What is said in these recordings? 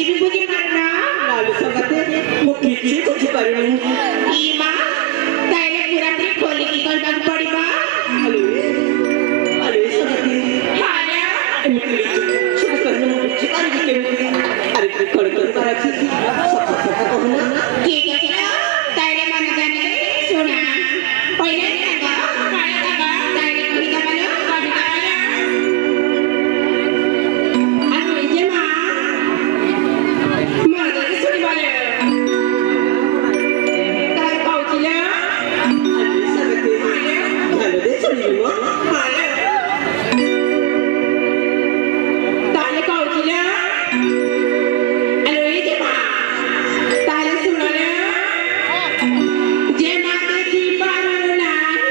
इबी बुझी पारना लालू संगते मो किछि बुझी पारुनी ईमा ताइले पूरा पूरी खोली की करबाक पड़िबा अरे संगते हाले एमिति सब करने मो किछि कर के अरे कर बाराची सब कहना ठीक है ताइले मन जाने सुना पहिले का काले का ताइले कहि का मानो कहि का मानो अरे जे मां मन जाने सुनी वाले ताइ पाउचिले अरे संगते हेलो दे सुनी मो हाले ताइले पाउचिले अरे जे मां ताइले सुनले जे मां देखी पारू नाही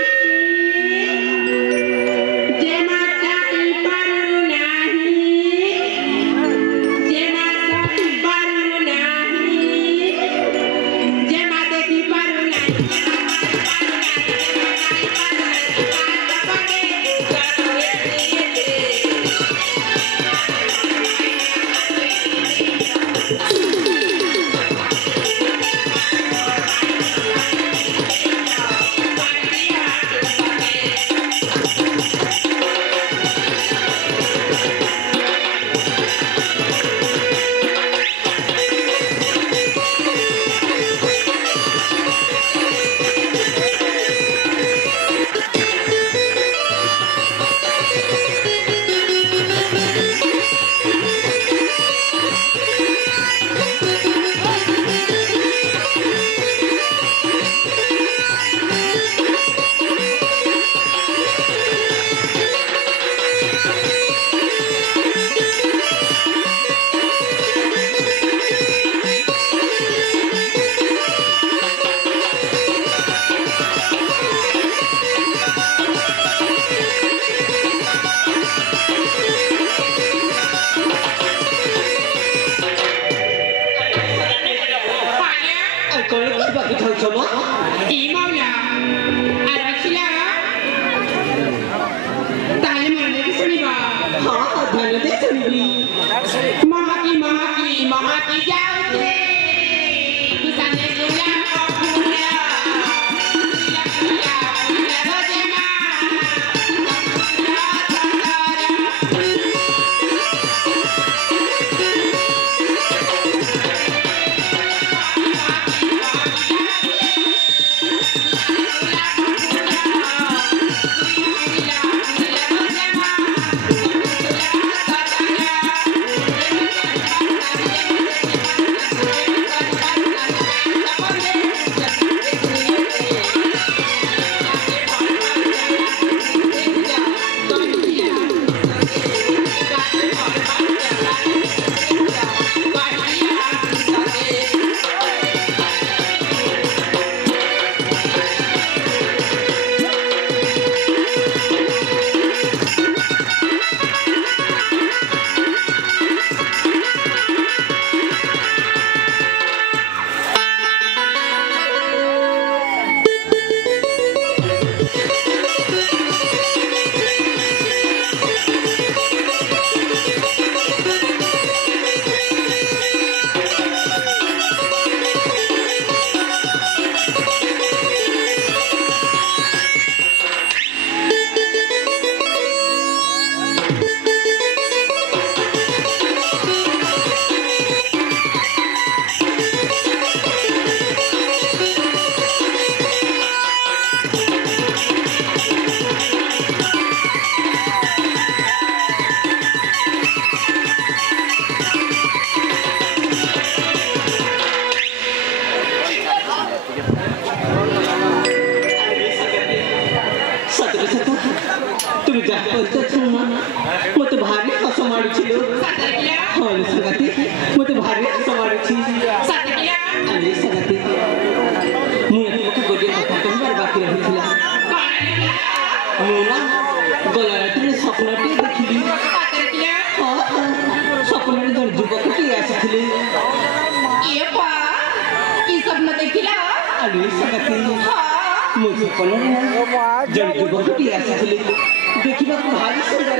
जे मां देखी पारू नाही जे मां देखी पारू नाही जे मां देखी पारू नाही कोई बाकी थाउ छमो ई मावला आरक्षिला ताले मन देखी सुनिबा हां ध्यान दे सुनी महाकी जाऊते किसाने गुला फूला फूला रोजेमा तुम जा मत भारी हस मारुछिलो हां संगति मत भारी हस मारुछि अरे संगति मुझे तुमको गोटे कथा कहबार बाकी रहिथिला मुना गला राति स्वप्नटे देखिली स्वप्न जन युवकटी आसीथिले ये पा की स्वप्न देखिला अरे संगति मुझे स्वप्न जन युवकटी आसीथिले देखिबा भारी सुंदर